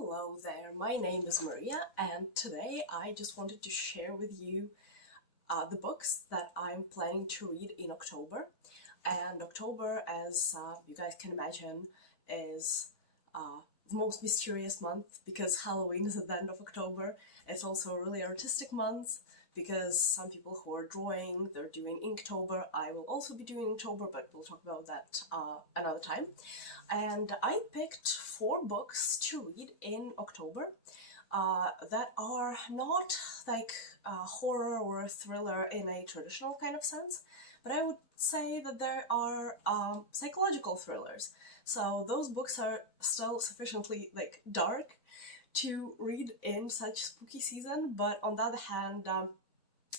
Hello there, my name is Maria, and today I just wanted to share with you the books that I'm planning to read in October. And October, as you guys can imagine, is the most mysterious month because Halloween is at the end of October. It's also a really artistic month because some people who are drawing, they're doing Inktober. I will also be doing Inktober, but we'll talk about that another time. And I picked 4 books to read in October that are not like horror or thriller in a traditional kind of sense, but I would say that there are psychological thrillers. So those books are still sufficiently like dark to read in such spooky season, but on the other hand,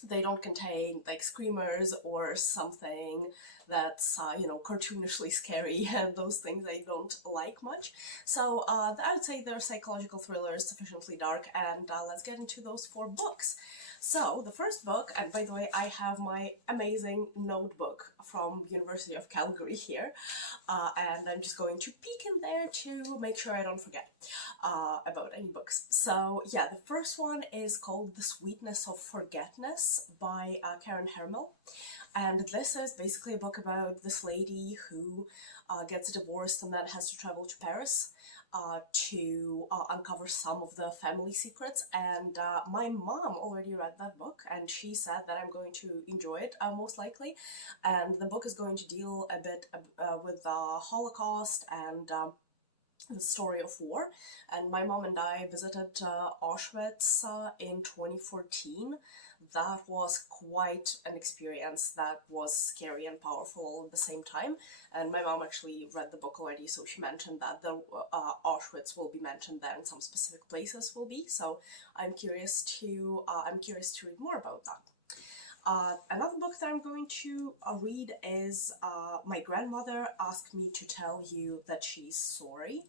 they don't contain like screamers or something that's cartoonishly scary, and those things I don't like much. So I would say they're psychological thrillers, sufficiently dark, and let's get into those 4 books. So the first book, and by the way, I have my amazing notebook from University of Calgary here, and I'm just going to peek in there to make sure I don't forget about any books. So yeah, the first one is called The Sweetness of Forgetness by Karen Harmel. And this is basically a book about this lady who gets divorced and then has to travel to Paris to uncover some of the family secrets. And my mom already read that book, and she said that I'm going to enjoy it most likely. And the book is going to deal a bit with the Holocaust and the story of war. And my mom and I visited Auschwitz in 2014. That was quite an experience that was scary and powerful all at the same time. And my mom actually read the book already, so she mentioned that the Auschwitz will be mentioned there and some specific places will be. So I'm curious to read more about that. Another book that I'm going to read is My Grandmother Asked Me to Tell You That She's Sorry.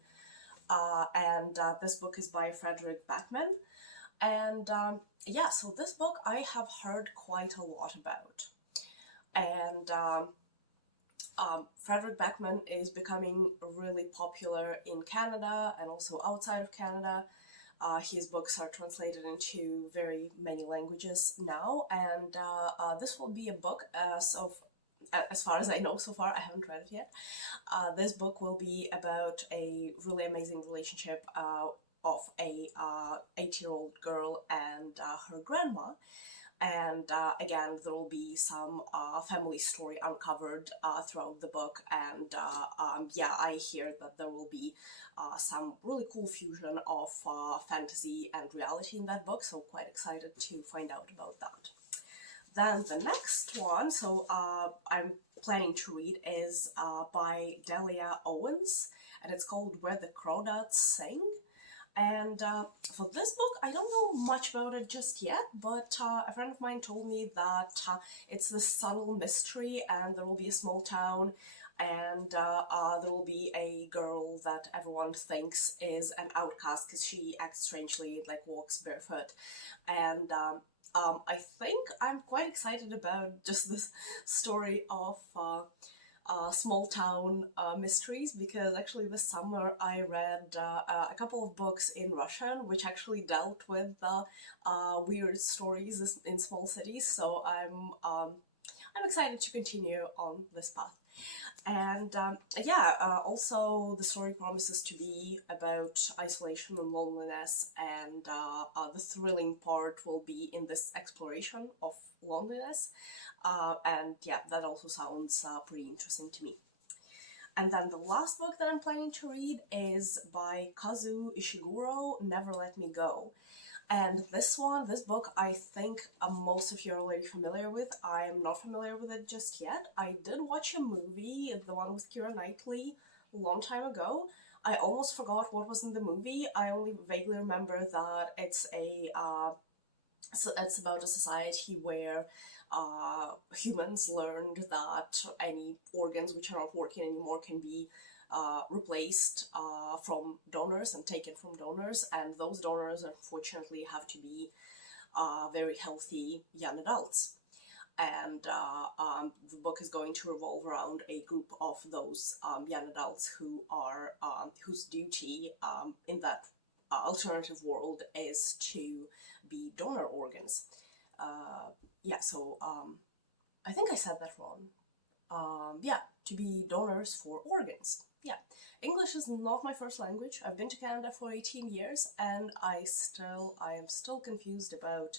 And this book is by Frederik Backman. And yeah, so this book I have heard quite a lot about. And Frederik Backman is becoming really popular in Canada and also outside of Canada. His books are translated into very many languages now, and this will be a book as far as I know so far. I haven't read it yet. This book will be about a really amazing relationship of a 8-year-old girl and her grandma. And again, there will be some family story uncovered throughout the book, and yeah, I hear that there will be some really cool fusion of fantasy and reality in that book, so quite excited to find out about that. Then the next one, so I'm planning to read, is by Delia Owens, and it's called Where the Crawdads Sing. And for this book, I don't know much about it just yet, but a friend of mine told me that it's this subtle mystery, and there will be a small town, and there will be a girl that everyone thinks is an outcast because she acts strangely, like walks barefoot. And I think I'm quite excited about just this story of small town mysteries, because actually this summer I read a couple of books in Russian which actually dealt with weird stories in small cities, so I'm excited to continue on this path. And yeah, also the story promises to be about isolation and loneliness, and the thrilling part will be in this exploration of loneliness. And yeah, that also sounds pretty interesting to me. And then the last book that I'm planning to read is by Kazu Ishiguro, Never Let Me Go. And this book, I think most of you are already familiar with. I am not familiar with it just yet. I did watch a movie, the one with Keira Knightley, a long time ago. I almost forgot what was in the movie. I only vaguely remember that it's about a society where humans learned that any organs which are not working anymore can be replaced from donors and taken from donors, and those donors unfortunately have to be very healthy young adults. And the book is going to revolve around a group of those young adults who are whose duty in that alternative world is to be donor organs. Yeah, so I think I said that wrong. Yeah, to be donors for organs. Yeah, English is not my first language. I've been to Canada for 18 years and I am still confused about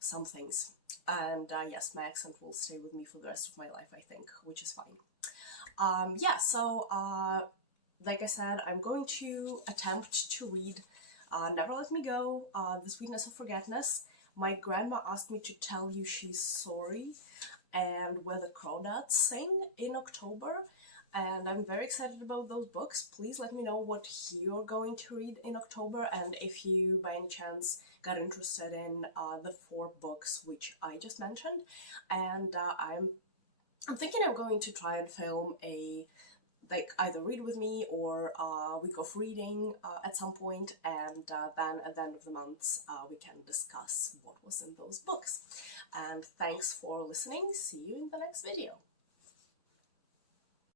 some things. And yes, my accent will stay with me for the rest of my life, I think, which is fine. Yeah, so like I said, I'm going to attempt to read Never Let Me Go, The Sweetness of Forgetness. My grandma asked me to tell you she's sorry, and Where the Crawdads Sing in October. And I'm very excited about those books. Please let me know what you're going to read in October, and if you, by any chance, got interested in the 4 books which I just mentioned. And I'm thinking I'm going to try and film a, like, either read with me or a week of reading at some point, and then at the end of the month we can discuss what was in those books. And thanks for listening. See you in the next video.